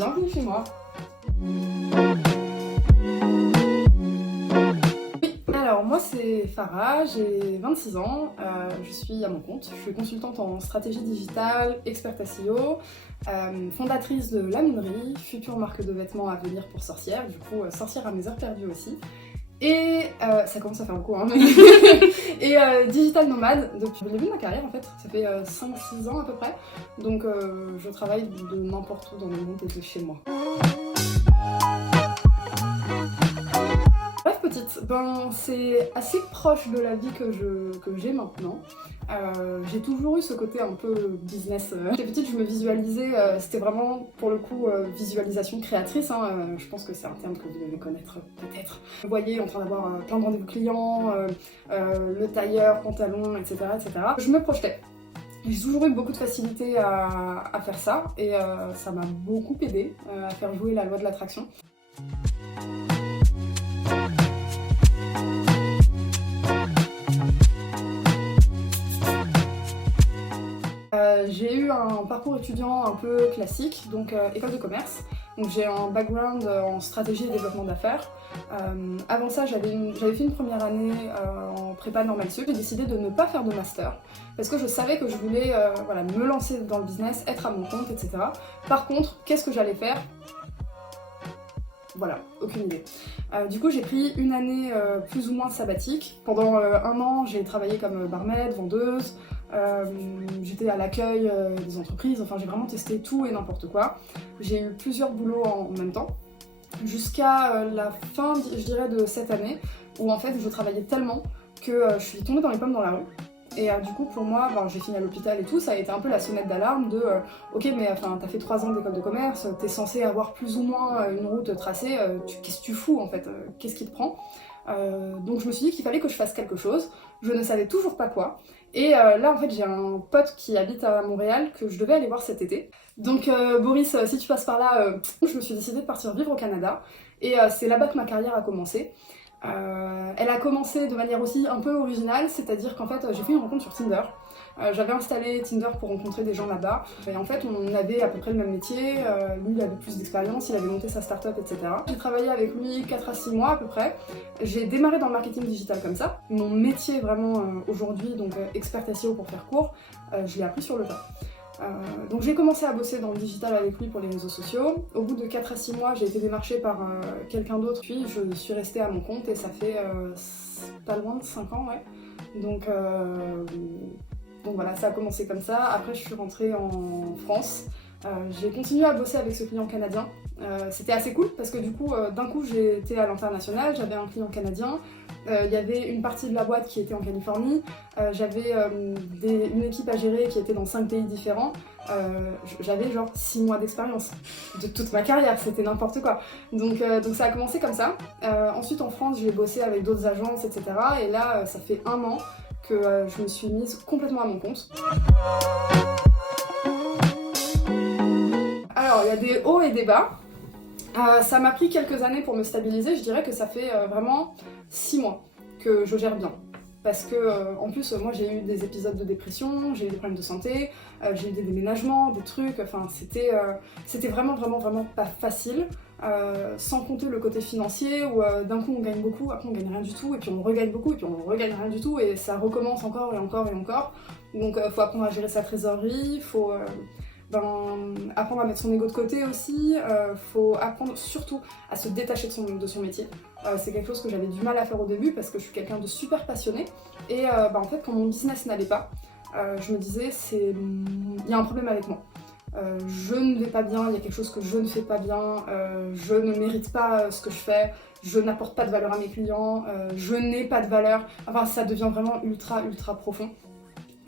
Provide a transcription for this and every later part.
bienvenue chez moi. Oui, alors moi c'est Farah, j'ai 26 ans, je suis à mon compte, je suis consultante en stratégie digitale, experte SEO, fondatrice de La Minerie, future marque de vêtements à venir pour sorcières, du coup sorcière à mes heures perdues aussi. Et ça commence à faire beaucoup, hein. Et digital nomade depuis le début de ma carrière en fait, ça fait 5-6 ans à peu près. Donc je travaille de n'importe où dans le monde et de chez moi. Bref petite, c'est assez proche de la vie que j'ai maintenant. J'ai toujours eu ce côté un peu business. Quand j'étais petite, je me visualisais, c'était vraiment pour le coup visualisation créatrice, hein, je pense que c'est un terme que vous devez connaître peut-être. Vous voyez en train d'avoir plein de rendez-vous clients, le tailleur, pantalon, etc., etc. Je me projetais. J'ai toujours eu beaucoup de facilité à faire ça et ça m'a beaucoup aidé à faire jouer la loi de l'attraction. J'ai eu un parcours étudiant un peu classique, donc école de commerce. Donc j'ai un background en stratégie et développement d'affaires. Avant ça, j'avais fait une première année en prépa normale sup. J'ai décidé de ne pas faire de master parce que je savais que je voulais me lancer dans le business, être à mon compte, etc. Par contre, qu'est-ce que j'allais faire ? Voilà, aucune idée. Du coup, j'ai pris une année plus ou moins sabbatique. Pendant un an, j'ai travaillé comme barmaid, vendeuse. J'étais à l'accueil des entreprises, enfin j'ai vraiment testé tout et n'importe quoi. J'ai eu plusieurs boulots en même temps, jusqu'à la fin, je dirais, de cette année, où en fait je travaillais tellement que je suis tombée dans les pommes dans la rue. Et du coup pour moi, j'ai fini à l'hôpital et tout, ça a été un peu la sonnette d'alarme de ok mais t'as fait 3 ans d'école de commerce, t'es censé avoir plus ou moins une route tracée, qu'est-ce que tu fous en fait, qu'est-ce qui te prend? Donc je me suis dit qu'il fallait que je fasse quelque chose, je ne savais toujours pas quoi. Et là en fait j'ai un pote qui habite à Montréal que je devais aller voir cet été. Donc Boris, si tu passes par là, je me suis décidée de partir vivre au Canada. Et c'est là-bas que ma carrière a commencé. Elle a commencé de manière aussi un peu originale, c'est-à-dire qu'en fait j'ai fait une rencontre sur Tinder. J'avais installé Tinder pour rencontrer des gens là-bas. Et en fait, on avait à peu près le même métier. Lui, il avait plus d'expérience, il avait monté sa start-up, etc. J'ai travaillé avec lui 4 à 6 mois à peu près. J'ai démarré dans le marketing digital comme ça. Mon métier vraiment aujourd'hui, donc expert SEO pour faire court, je l'ai appris sur le tas. Donc j'ai commencé à bosser dans le digital avec lui pour les réseaux sociaux. Au bout de 4 à 6 mois, j'ai été démarchée par quelqu'un d'autre. Puis je suis restée à mon compte et ça fait pas loin de 5 ans, ouais. Donc voilà, ça a commencé comme ça. Après, je suis rentrée en France. J'ai continué à bosser avec ce client canadien. C'était assez cool parce que du coup, d'un coup, j'ai été à l'international. J'avais un client canadien. Il y avait une partie de la boîte qui était en Californie. J'avais une équipe à gérer qui était dans 5 pays différents. J'avais genre 6 mois d'expérience de toute ma carrière. C'était n'importe quoi. Donc ça a commencé comme ça. Ensuite, en France, j'ai bossé avec d'autres agences, etc. Et là, ça fait 1 an que je me suis mise complètement à mon compte. Alors, il y a des hauts et des bas. Ça m'a pris quelques années pour me stabiliser. Je dirais que ça fait vraiment 6 mois que je gère bien. Parce que, en plus, moi j'ai eu des épisodes de dépression, j'ai eu des problèmes de santé, j'ai eu des déménagements, des trucs, enfin c'était vraiment pas facile. Sans compter le côté financier où d'un coup on gagne beaucoup, après on gagne rien du tout, et puis on regagne beaucoup, et puis on regagne rien du tout, et ça recommence encore et encore et encore. Donc faut apprendre à gérer sa trésorerie, faut apprendre à mettre son ego de côté aussi, faut apprendre surtout à se détacher de son métier. C'est quelque chose que j'avais du mal à faire au début parce que je suis quelqu'un de super passionné, et en fait quand mon business n'allait pas, je me disais il y a un problème avec moi. Je ne vais pas bien, il y a quelque chose que je ne fais pas bien, je ne mérite pas ce que je fais, je n'apporte pas de valeur à mes clients, je n'ai pas de valeur, enfin ça devient vraiment ultra profond.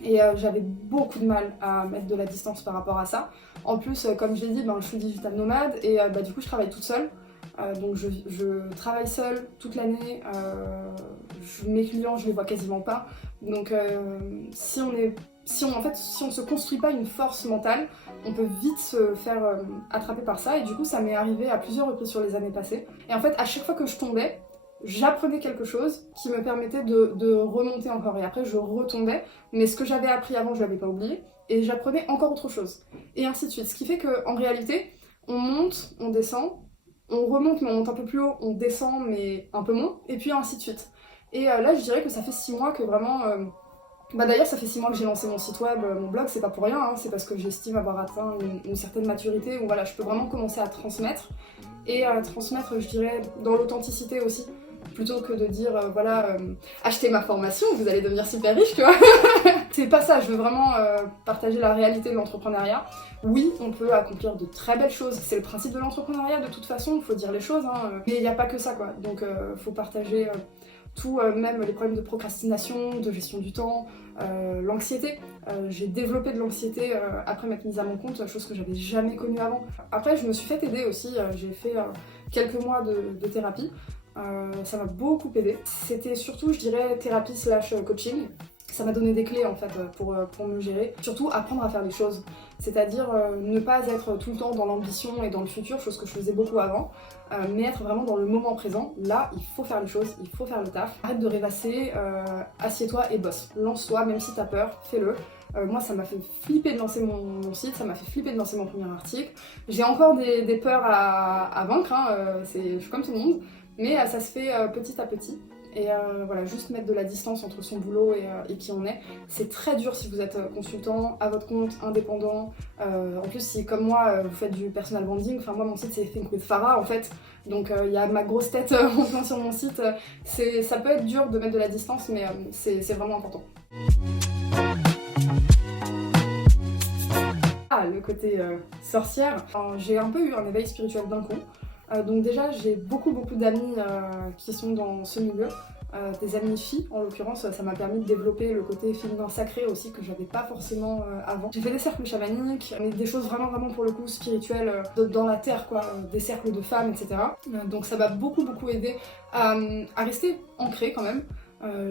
Et j'avais beaucoup de mal à mettre de la distance par rapport à ça. En plus, comme je l'ai dit, je suis digital nomade et du coup je travaille toute seule. Donc je travaille seule toute l'année, mes clients je les vois quasiment pas. Donc si on se construit pas une force mentale, on peut vite se faire attraper par ça, et du coup ça m'est arrivé à plusieurs reprises sur les années passées. Et en fait à chaque fois que je tombais, j'apprenais quelque chose qui me permettait de remonter encore, et après je retombais, mais ce que j'avais appris avant je l'avais pas oublié, et j'apprenais encore autre chose, et ainsi de suite. Ce qui fait qu'en réalité, On monte, on descend, on remonte mais on monte un peu plus haut, on descend mais un peu moins, et puis ainsi de suite. Et là je dirais que ça fait 6 mois que vraiment... d'ailleurs ça fait 6 mois que j'ai lancé mon site web, mon blog, c'est pas pour rien, hein, c'est parce que j'estime avoir atteint une certaine maturité où voilà, je peux vraiment commencer à transmettre, et transmettre je dirais dans l'authenticité aussi, plutôt que de dire achetez ma formation, vous allez devenir super riche, tu vois. C'est pas ça, je veux vraiment partager la réalité de l'entrepreneuriat. Oui, on peut accomplir de très belles choses, c'est le principe de l'entrepreneuriat de toute façon, il faut dire les choses, hein, mais il n'y a pas que ça quoi, donc faut partager tout, même les problèmes de procrastination, de gestion du temps, l'anxiété. J'ai développé de l'anxiété après m'être mise à mon compte, chose que j'avais jamais connue avant. Après je me suis fait aider aussi, j'ai fait quelques mois de thérapie. Ça m'a beaucoup aidé. C'était surtout, je dirais, thérapie slash coaching. Ça m'a donné des clés en fait pour me gérer. Surtout apprendre à faire les choses. C'est-à-dire ne pas être tout le temps dans l'ambition et dans le futur, chose que je faisais beaucoup avant, mais être vraiment dans le moment présent. Là, il faut faire les choses, il faut faire le taf. Arrête de rêvasser, assieds-toi et bosse. Lance-toi, même si t'as peur, fais-le. Moi, ça m'a fait flipper de lancer mon site, ça m'a fait flipper de lancer mon premier article. J'ai encore des peurs à vaincre, hein, je suis comme tout le monde. Mais ça se fait petit à petit. Et voilà, juste mettre de la distance entre son boulot et qui on est. C'est très dur si vous êtes consultant, à votre compte, indépendant. En plus, si comme moi, vous faites du personal branding, enfin moi mon site c'est Think with Farah en fait. Donc il y a ma grosse tête en plein sur mon site. Ça peut être dur de mettre de la distance, mais c'est vraiment important. Ah, le côté sorcière. Enfin, j'ai un peu eu un éveil spirituel d'un coup. Donc déjà j'ai beaucoup d'amis qui sont dans ce milieu, des amis filles en l'occurrence, ça m'a permis de développer le côté féminin sacré aussi que j'avais pas forcément avant. J'ai fait des cercles chamaniques, mais des choses vraiment pour le coup spirituelles, dans la terre quoi, des cercles de femmes etc. Donc ça m'a beaucoup aidé à rester ancrée quand même.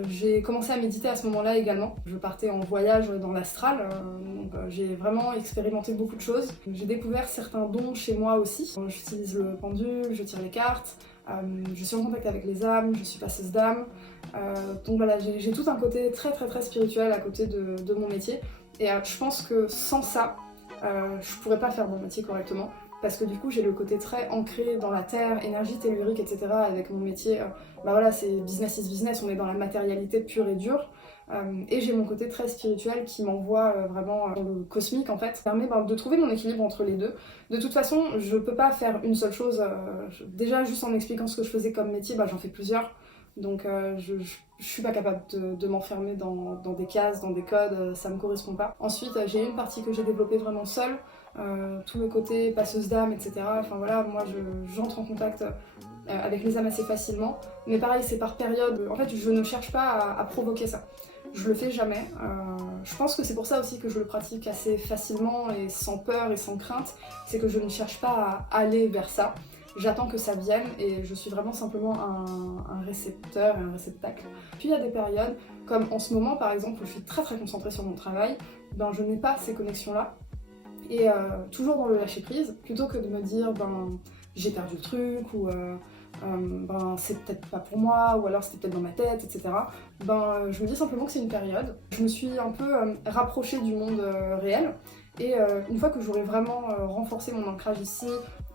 J'ai commencé à méditer à ce moment-là également. Je partais en voyage dans l'astral, donc j'ai vraiment expérimenté beaucoup de choses. J'ai découvert certains dons chez moi aussi. J'utilise le pendule, je tire les cartes, je suis en contact avec les âmes, je suis passeuse d'âme. Donc voilà, j'ai tout un côté très spirituel à côté de mon métier. Et je pense que sans ça, je pourrais pas faire mon métier correctement. Parce que du coup j'ai le côté très ancré dans la terre, énergie tellurique, etc. Avec mon métier, voilà, c'est business is business, on est dans la matérialité pure et dure. Et j'ai mon côté très spirituel qui m'envoie vraiment dans le cosmique en fait. Ça permet de trouver mon équilibre entre les deux. De toute façon, je peux pas faire une seule chose. Déjà juste en expliquant ce que je faisais comme métier, j'en fais plusieurs. Donc je suis pas capable de m'enfermer dans des cases, dans des codes, ça me correspond pas. Ensuite j'ai une partie que j'ai développée vraiment seule. Tout le côté passeuse d'âme, etc. Enfin voilà, moi j'entre en contact avec les âmes assez facilement, mais pareil c'est par période. En fait je ne cherche pas à provoquer ça, je le fais jamais. Je pense que c'est pour ça aussi que je le pratique assez facilement et sans peur et sans crainte, c'est que je ne cherche pas à aller vers ça. J'attends que ça vienne et je suis vraiment simplement un récepteur et un réceptacle. Puis il y a des périodes, comme en ce moment par exemple, où je suis très concentrée sur mon travail, je n'ai pas ces connexions-là. Et toujours dans le lâcher prise, plutôt que de me dire j'ai perdu le truc ou c'est peut-être pas pour moi ou alors c'était peut-être dans ma tête, etc. Je me dis simplement que c'est une période. Je me suis un peu rapprochée du monde réel et une fois que j'aurai vraiment renforcé mon ancrage ici,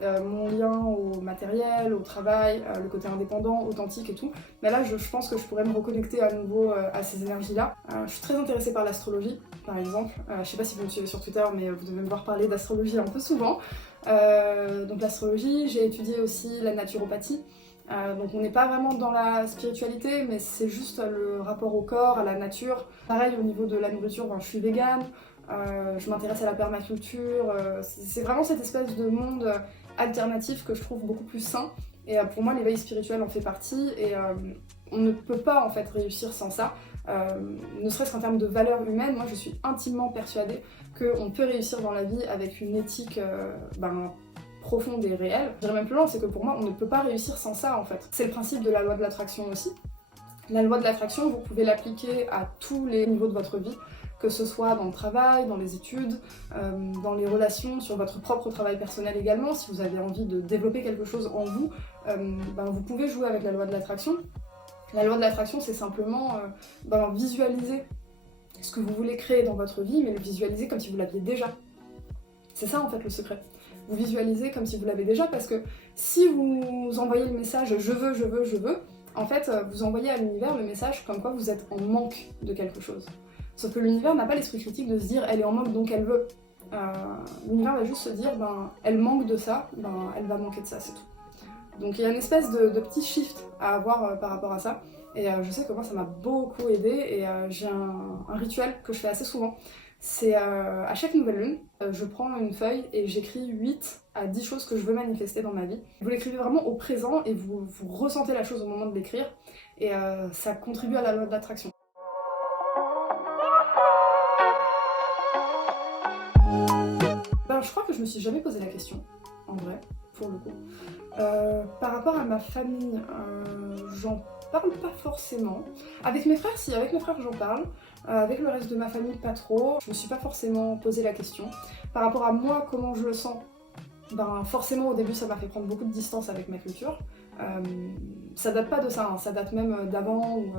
mon lien au matériel, au travail, le côté indépendant, authentique et tout, mais là je pense que je pourrais me reconnecter à nouveau à ces énergies-là. Je suis très intéressée par l'astrologie, par exemple. Je sais pas si vous me suivez sur Twitter, mais vous devez me voir parler d'astrologie un peu souvent. Donc l'astrologie, j'ai étudié aussi la naturopathie. Donc on n'est pas vraiment dans la spiritualité, mais c'est juste le rapport au corps, à la nature. Pareil au niveau de la nourriture, je suis végane, je m'intéresse à la permaculture. C'est vraiment cette espèce de monde alternatif que je trouve beaucoup plus sain. Et pour moi l'éveil spirituel en fait partie et on ne peut pas en fait réussir sans ça. Ne serait-ce qu'en termes de valeurs humaines, moi je suis intimement persuadée qu'on peut réussir dans la vie avec une éthique profonde et réelle. Je dirais même plus loin, c'est que pour moi on ne peut pas réussir sans ça en fait. C'est le principe de la loi de l'attraction aussi. La loi de l'attraction, vous pouvez l'appliquer à tous les niveaux de votre vie, que ce soit dans le travail, dans les études, dans les relations, sur votre propre travail personnel également. Si vous avez envie de développer quelque chose en vous, vous pouvez jouer avec la loi de l'attraction. La loi de l'attraction, c'est simplement visualiser ce que vous voulez créer dans votre vie, mais le visualiser comme si vous l'aviez déjà. C'est ça en fait le secret. vous visualisez comme si vous l'avez déjà, parce que si vous envoyez le message « je veux, je veux, je veux », en fait, vous envoyez à l'univers le message comme quoi vous êtes en manque de quelque chose. Sauf que l'univers n'a pas l'esprit critique de se dire « elle est en manque donc elle veut ». L'univers va juste se dire « elle manque de ça, elle va manquer de ça, c'est tout ». Donc il y a une espèce de petit shift à avoir par rapport à ça. Et je sais que moi ça m'a beaucoup aidé et j'ai un rituel que je fais assez souvent. C'est à chaque nouvelle lune, je prends une feuille et j'écris 8 à 10 choses que je veux manifester dans ma vie. Vous l'écrivez vraiment au présent et vous ressentez la chose au moment de l'écrire et ça contribue à la loi de l'attraction. Je crois que je me suis jamais posé la question, en vrai, pour le coup. Par rapport à ma famille, j'en parle pas forcément. Avec mes frères, si, avec mes frères j'en parle. Avec le reste de ma famille, pas trop. Je me suis pas forcément posé la question. Par rapport à moi, comment je le sens, forcément au début ça m'a fait prendre beaucoup de distance avec ma culture. Ça date pas de ça, hein. Ça date même d'avant où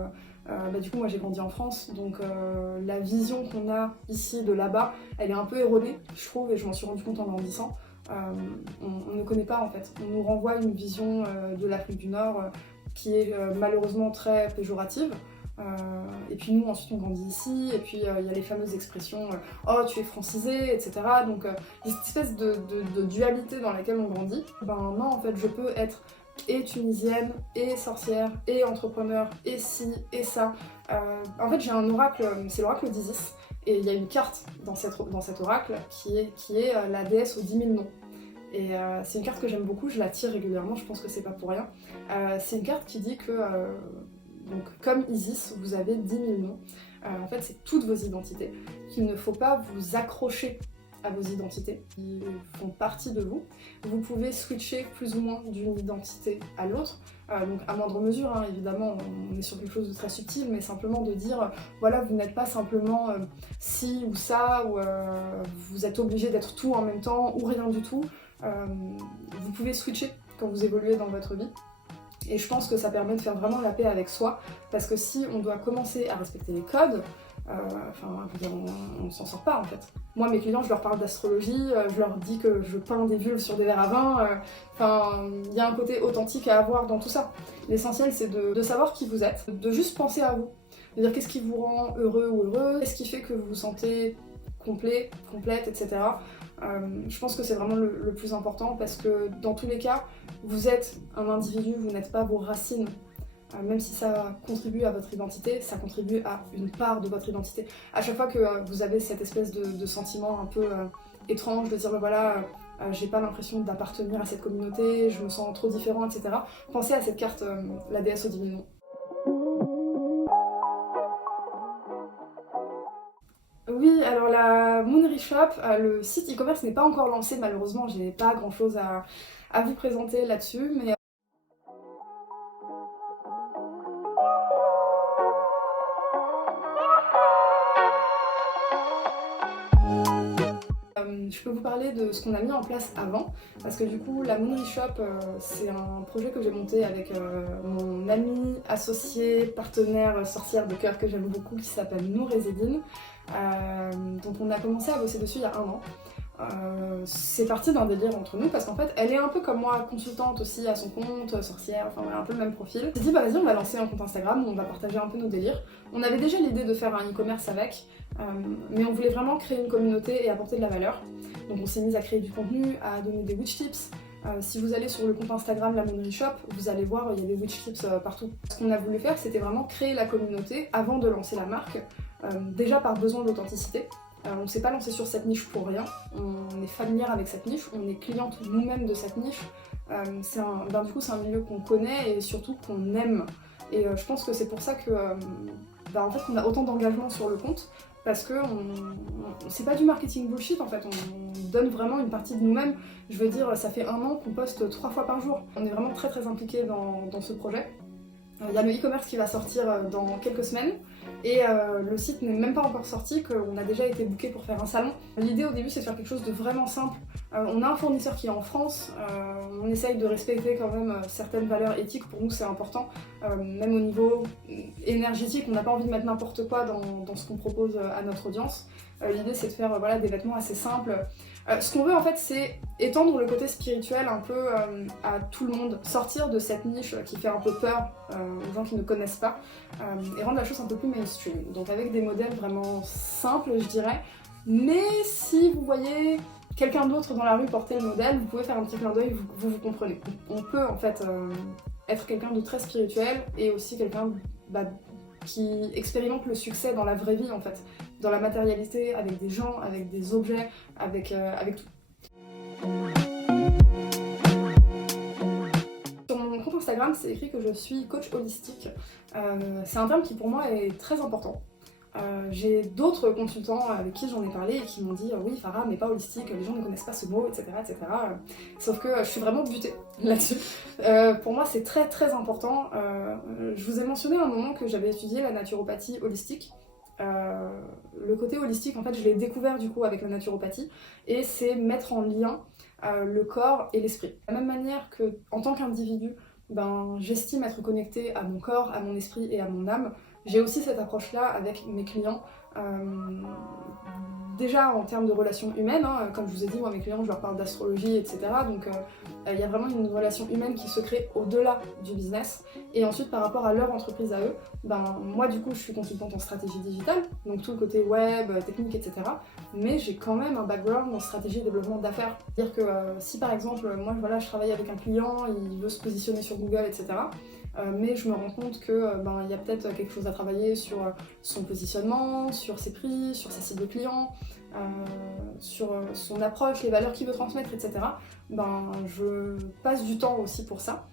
du coup moi j'ai grandi en France, donc la vision qu'on a ici de là-bas, elle est un peu erronée, je trouve, et je m'en suis rendu compte en grandissant. On ne connaît pas en fait. On nous renvoie une vision de l'Afrique du Nord qui est malheureusement très péjorative. Et puis nous ensuite on grandit ici, et puis il y a les fameuses expressions oh tu es francisé, etc. Donc il y a cette espèce de dualité dans laquelle on grandit. Non, en fait je peux être et tunisienne, et sorcière, et entrepreneur, et ci, et ça. En fait j'ai un oracle, c'est l'oracle d'Isis, et il y a une carte dans cet oracle qui est la déesse aux 10 000 noms. Et c'est une carte que j'aime beaucoup, je la tire régulièrement, je pense que c'est pas pour rien. C'est une carte qui dit que, donc, comme Isis, vous avez 10 000 noms. En fait, c'est toutes vos identités, qu'il ne faut pas vous accrocher à vos identités qui font partie de vous. Vous pouvez switcher plus ou moins d'une identité à l'autre, donc à moindre mesure, hein, évidemment, on est sur quelque chose de très subtil, mais simplement de dire, voilà, vous n'êtes pas simplement ci ou ça, ou vous êtes obligé d'être tout en même temps, ou rien du tout. Vous pouvez switcher quand vous évoluez dans votre vie. Et je pense que ça permet de faire vraiment la paix avec soi, parce que si on doit commencer à respecter les codes, on s'en sort pas en fait. Moi, mes clients, je leur parle d'astrologie, je leur dis que je peins des vulves sur des verres à vin, il y a un côté authentique à avoir dans tout ça. L'essentiel, c'est de savoir qui vous êtes, de juste penser à vous, de dire qu'est-ce qui vous rend heureux ou heureux, qu'est-ce qui fait que vous vous sentez complet, complète, etc. Je pense que c'est vraiment le plus important, parce que dans tous les cas, vous êtes un individu, vous n'êtes pas vos racines. Même si ça contribue à votre identité, ça contribue à une part de votre identité. À chaque fois que vous avez cette espèce de sentiment un peu étrange, de dire voilà, j'ai pas l'impression d'appartenir à cette communauté, je me sens trop différent, etc. Pensez à cette carte, la déesse aux 10 000 noms. Oui, alors la Moonery Shop, le site e-commerce n'est pas encore lancé malheureusement, j'ai pas grand chose à vous présenter là-dessus, mais je peux vous parler de ce qu'on a mis en place avant, parce que du coup la Moonery Shop c'est un projet que j'ai monté avec mon amie, associée, partenaire, sorcière de cœur que j'aime beaucoup, qui s'appelle Nour Ezzedine. Donc on a commencé à bosser dessus il y a 1 an. C'est parti d'un délire entre nous, parce qu'en fait elle est un peu comme moi, consultante aussi à son compte, sorcière, enfin voilà, un peu le même profil. On s'est dit vas-y, on va lancer un compte Instagram où on va partager un peu nos délires. On avait déjà l'idée de faire un e-commerce avec, mais on voulait vraiment créer une communauté et apporter de la valeur. Donc on s'est mis à créer du contenu, à donner des witch tips. Si vous allez sur le compte Instagram La Moonery Shop, vous allez voir, il y a des witch tips partout. Ce qu'on a voulu faire, c'était vraiment créer la communauté avant de lancer la marque, déjà par besoin d'authenticité. On ne s'est pas lancé sur cette niche pour rien, on est familière avec cette niche, on est cliente nous-mêmes de cette niche. Du coup c'est un milieu qu'on connaît et surtout qu'on aime. Et je pense que c'est pour ça que en fait, on a autant d'engagement sur le compte, parce que c'est pas du marketing bullshit en fait, on donne vraiment une partie de nous-mêmes. Je veux dire, ça fait 1 an qu'on poste 3 fois par jour. On est vraiment très très impliqués dans ce projet. Il y a le e-commerce qui va sortir dans quelques semaines, et le site n'est même pas encore sorti, qu'on a déjà été booké pour faire un salon. L'idée au début c'est de faire quelque chose de vraiment simple. On a un fournisseur qui est en France, on essaye de respecter quand même certaines valeurs éthiques, pour nous c'est important, même au niveau énergétique, on n'a pas envie de mettre n'importe quoi dans ce qu'on propose à notre audience. L'idée c'est de faire des vêtements assez simples, Ce qu'on veut en fait, c'est étendre le côté spirituel un peu à tout le monde, sortir de cette niche qui fait un peu peur aux gens qui ne connaissent pas, et rendre la chose un peu plus mainstream. Donc avec des modèles vraiment simples, je dirais, mais si vous voyez quelqu'un d'autre dans la rue porter le modèle, vous pouvez faire un petit clin d'œil, vous comprenez. On peut en fait être quelqu'un de très spirituel et aussi quelqu'un qui expérimente le succès dans la vraie vie en fait, dans la matérialité, avec des gens, avec des objets, avec tout. Sur mon compte Instagram, c'est écrit que je suis coach holistique. C'est un terme qui pour moi est très important. J'ai d'autres consultants avec qui j'en ai parlé et qui m'ont dit oui Farah mais pas holistique, les gens ne connaissent pas ce mot, etc. Sauf que je suis vraiment butée là-dessus. Pour moi c'est très très important. Je vous ai mentionné à un moment que j'avais étudié la naturopathie holistique. Le côté holistique en fait je l'ai découvert du coup avec la naturopathie et c'est mettre en lien le corps et l'esprit. De la même manière que en tant qu'individu, j'estime être connectée à mon corps, à mon esprit et à mon âme. J'ai aussi cette approche-là avec mes clients, déjà en termes de relations humaines, comme je vous ai dit, moi mes clients je leur parle d'astrologie, etc. Donc il y a vraiment une relation humaine qui se crée au-delà du business. Et ensuite par rapport à leur entreprise à eux, moi du coup je suis consultante en stratégie digitale, donc tout le côté web, technique, etc. Mais j'ai quand même un background en stratégie et développement d'affaires. C'est-à-dire que si par exemple, moi voilà, je travaille avec un client, il veut se positionner sur Google, etc. Mais je me rends compte que il y a peut-être quelque chose à travailler sur son positionnement, sur ses prix, sur sa cible client, sur son approche, les valeurs qu'il veut transmettre, etc. Je passe du temps aussi pour ça,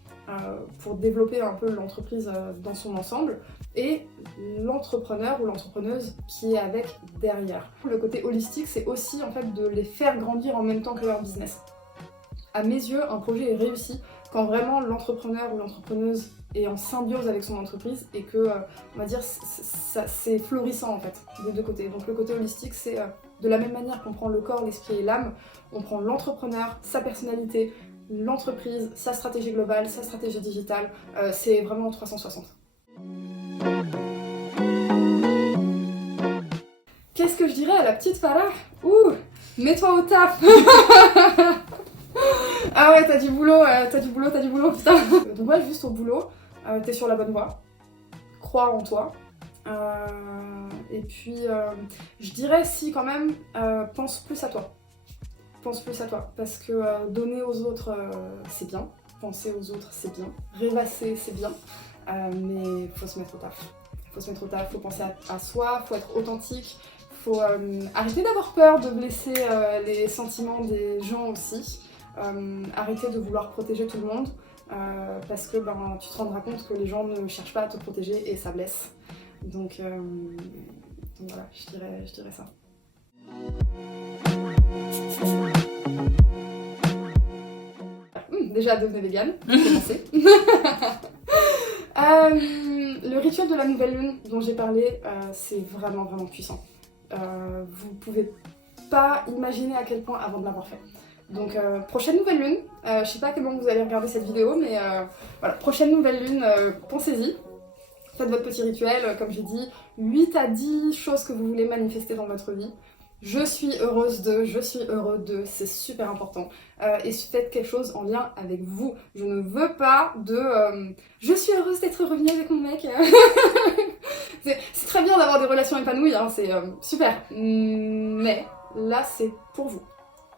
pour développer un peu l'entreprise dans son ensemble, et l'entrepreneur ou l'entrepreneuse qui est avec derrière. Le côté holistique, c'est aussi en fait de les faire grandir en même temps que leur business. À mes yeux, un projet est réussi quand vraiment l'entrepreneur ou l'entrepreneuse est en symbiose avec son entreprise et que, on va dire, c'est florissant en fait, des deux côtés. Donc le côté holistique, c'est de la même manière qu'on prend le corps, l'esprit et l'âme, on prend l'entrepreneur, sa personnalité, l'entreprise, sa stratégie globale, sa stratégie digitale, c'est vraiment 360. Qu'est-ce que je dirais à la petite Farah ? Ouh, mets-toi au taf. Ah ouais, t'as du boulot, putain. Donc ouais, juste au boulot, t'es sur la bonne voie, crois en toi. Et puis, je dirais si quand même, pense plus à toi. Pense plus à toi, parce que donner aux autres, c'est bien, penser aux autres, c'est bien, rêvasser, c'est bien, mais faut se mettre au taf. Faut penser à soi, faut être authentique, faut arrêter d'avoir peur de blesser les sentiments des gens aussi. Arrêter de vouloir protéger tout le monde parce que tu te rendras compte que les gens ne cherchent pas à te protéger et ça blesse. Donc voilà, je dirais ça. Déjà, devenez vegan, pour commencer. Le rituel de la nouvelle lune dont j'ai parlé, c'est vraiment vraiment puissant. Vous pouvez pas imaginer à quel point avant de l'avoir fait. Donc prochaine nouvelle lune, je sais pas comment vous allez regarder cette vidéo, mais voilà, prochaine nouvelle lune, pensez-y. Faites votre petit rituel, comme j'ai dit, 8 à 10 choses que vous voulez manifester dans votre vie. Je suis heureuse de, je suis heureux de, c'est super important. Et faites quelque chose en lien avec vous. Je ne veux pas de je suis heureuse d'être revenue avec mon mec. C'est très bien d'avoir des relations épanouies, hein, c'est super. Mais là, c'est pour vous.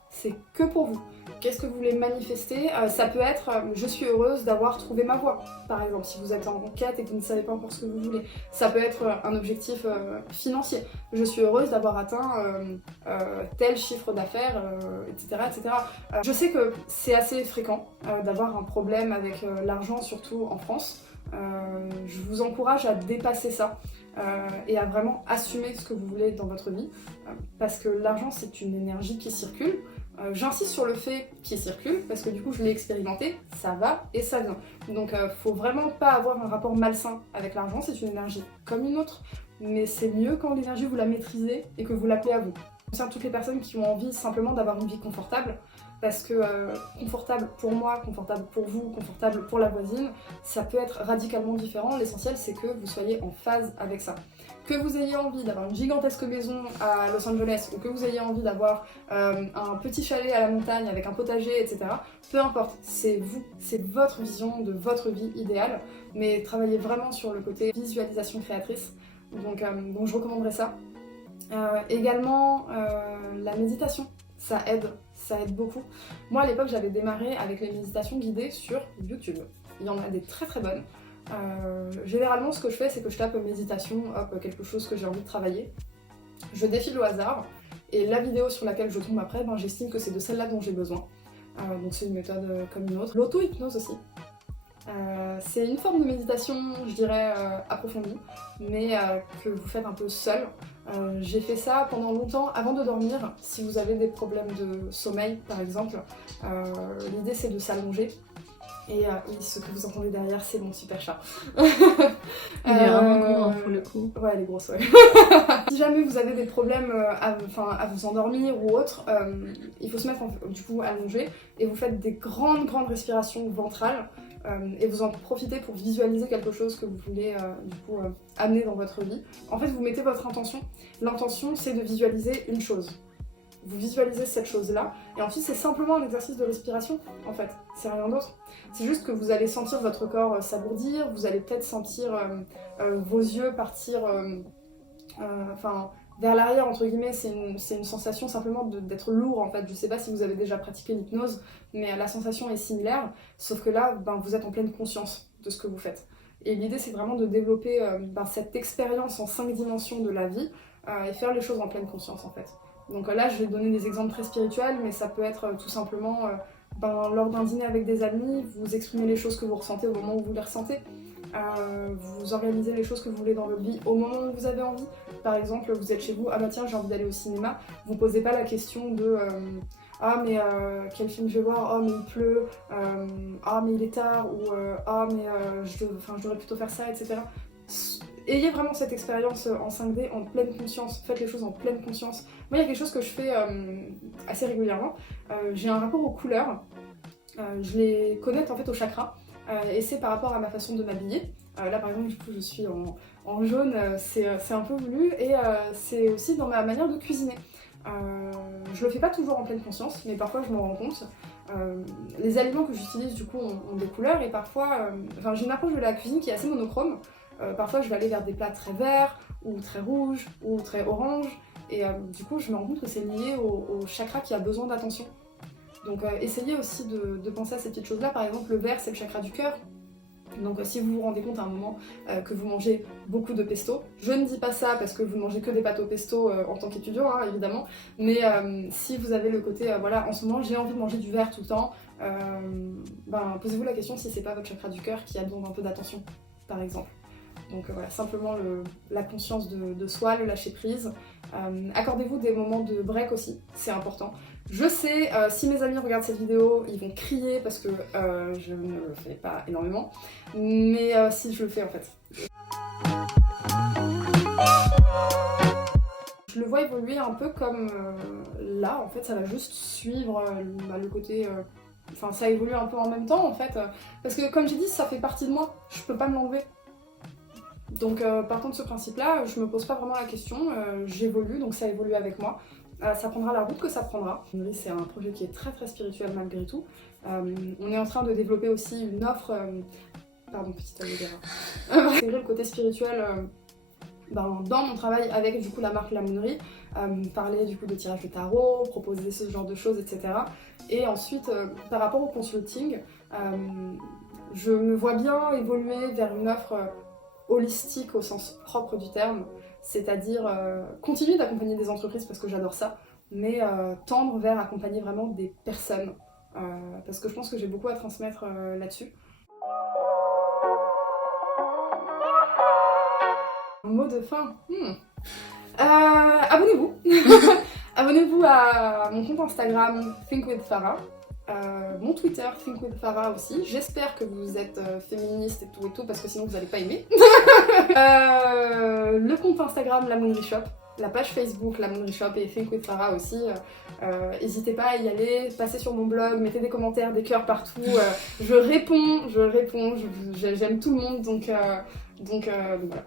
C'est que pour vous. Qu'est-ce que vous voulez manifester ? Ça peut être je suis heureuse d'avoir trouvé ma voie, par exemple, si vous êtes en quête et que vous ne savez pas encore ce que vous voulez. Ça peut être un objectif financier. Je suis heureuse d'avoir atteint tel chiffre d'affaires, etc. etc. Je sais que c'est assez fréquent d'avoir un problème avec l'argent, surtout en France. Je vous encourage à dépasser ça. Et à vraiment assumer ce que vous voulez dans votre vie, parce que l'argent c'est une énergie qui circule. J'insiste sur le fait qu'il circule, parce que du coup je l'ai expérimenté, ça va et ça vient. Donc faut vraiment pas avoir un rapport malsain avec l'argent, c'est une énergie comme une autre, mais c'est mieux quand l'énergie vous la maîtrisez et que vous l'appelez à vous. Ça concerne toutes les personnes qui ont envie simplement d'avoir une vie confortable, parce que confortable pour moi, confortable pour vous, confortable pour la voisine, ça peut être radicalement différent. L'essentiel c'est que vous soyez en phase avec ça. Que vous ayez envie d'avoir une gigantesque maison à Los Angeles ou que vous ayez envie d'avoir un petit chalet à la montagne avec un potager, etc. Peu importe, c'est vous, c'est votre vision de votre vie idéale, mais travaillez vraiment sur le côté visualisation créatrice, donc je recommanderais ça. Également, la méditation, ça aide beaucoup. Moi à l'époque j'avais démarré avec les méditations guidées sur YouTube, il y en a des très très bonnes. Généralement ce que je fais c'est que je tape méditation, hop, quelque chose que j'ai envie de travailler, je défile au hasard et la vidéo sur laquelle je tombe après, j'estime que c'est de celle-là dont j'ai besoin. Donc c'est une méthode comme une autre. L'auto-hypnose aussi. C'est une forme de méditation, je dirais, approfondie, mais que vous faites un peu seul. J'ai fait ça pendant longtemps avant de dormir. Si vous avez des problèmes de sommeil par exemple, l'idée c'est de s'allonger. Et ce que vous entendez derrière, c'est mon super chat. Il est vraiment gros pour le coup. Ouais, elle est grosse, ouais. Si jamais vous avez des problèmes à vous endormir ou autre, il faut se mettre du coup allongé et vous faites des grandes respirations ventrales et vous en profitez pour visualiser quelque chose que vous voulez amener dans votre vie. En fait, vous mettez votre intention. L'intention, c'est de visualiser une chose. Vous visualisez cette chose-là, et ensuite c'est simplement un exercice de respiration, en fait, c'est rien d'autre. C'est juste que vous allez sentir votre corps s'alourdir, vous allez peut-être sentir vos yeux partir vers l'arrière, entre guillemets, c'est une sensation simplement d'être lourd, en fait. Je sais pas si vous avez déjà pratiqué l'hypnose, mais la sensation est similaire, sauf que là, vous êtes en pleine conscience de ce que vous faites. Et l'idée, c'est vraiment de développer cette expérience en 5 dimensions de la vie, et faire les choses en pleine conscience, en fait. Donc là, je vais donner des exemples très spirituels, mais ça peut être tout simplement lors d'un dîner avec des amis, vous exprimez les choses que vous ressentez au moment où vous les ressentez. Vous organisez les choses que vous voulez dans votre vie au moment où vous avez envie. Par exemple, vous êtes chez vous, ah bah tiens, j'ai envie d'aller au cinéma. Vous posez pas la question de ah mais quel film je vais voir, oh mais il pleut, ah mais il est tard, ou ah mais je devrais plutôt faire ça, etc. Ayez vraiment cette expérience en 5D en pleine conscience, faites les choses en pleine conscience. Moi, il y a quelque chose que je fais assez régulièrement. J'ai un rapport aux couleurs, je les connecte en fait au chakra, et c'est par rapport à ma façon de m'habiller. Là, par exemple, du coup, je suis en jaune, c'est un peu voulu, et c'est aussi dans ma manière de cuisiner. Je le fais pas toujours en pleine conscience, mais parfois je m'en rends compte. Les aliments que j'utilise, du coup, ont des couleurs, et parfois, j'ai une approche de la cuisine qui est assez monochrome. Parfois je vais aller vers des plats très verts, ou très rouges, ou très orange, et du coup je me rends compte que c'est lié au chakra qui a besoin d'attention. Donc essayez aussi de penser à ces petites choses là. Par exemple, le vert c'est le chakra du cœur. Donc si vous vous rendez compte à un moment que vous mangez beaucoup de pesto, je ne dis pas ça parce que vous ne mangez que des pâtes au pesto en tant qu'étudiant, hein, évidemment, mais si vous avez le côté, voilà, en ce moment j'ai envie de manger du vert tout le temps, posez-vous la question si c'est pas votre chakra du cœur qui a besoin d'un peu d'attention, par exemple. Donc voilà, simplement la conscience de soi, le lâcher prise. Accordez-vous des moments de break aussi, c'est important. Je sais, si mes amis regardent cette vidéo, ils vont crier parce que je ne le fais pas énormément, mais si je le fais en fait. Je le vois évoluer un peu comme là, en fait ça va juste suivre le côté... ça évolue un peu en même temps en fait, parce que comme j'ai dit, ça fait partie de moi, je peux pas me l'enlever. Donc partant de ce principe-là, je me pose pas vraiment la question, j'évolue, donc ça évolue avec moi. Ça prendra la route que ça prendra. C'est un projet qui est très très spirituel malgré tout. On est en train de développer aussi une offre... Pardon, petite alvéra. Intégrer le côté spirituel dans mon travail avec du coup la marque La Moonerie, parler du coup de tirage de tarot, proposer ce genre de choses, etc. Et ensuite, par rapport au consulting, je me vois bien évoluer vers une offre holistique au sens propre du terme, c'est-à-dire continuer d'accompagner des entreprises parce que j'adore ça, mais tendre vers accompagner vraiment des personnes, parce que je pense que j'ai beaucoup à transmettre là-dessus. Mot de fin, abonnez-vous. Abonnez-vous à mon compte Instagram Think with Farah, mon Twitter Think with Farah aussi. J'espère que vous êtes féministe et tout parce que sinon vous n'allez pas aimer. Le compte Instagram La Moonerie Shop, la page Facebook La Moonerie Shop et Think with Farah aussi. N'hésitez pas à y aller, passez sur mon blog, mettez des commentaires, des cœurs partout. Je réponds, j'aime tout le monde, donc voilà.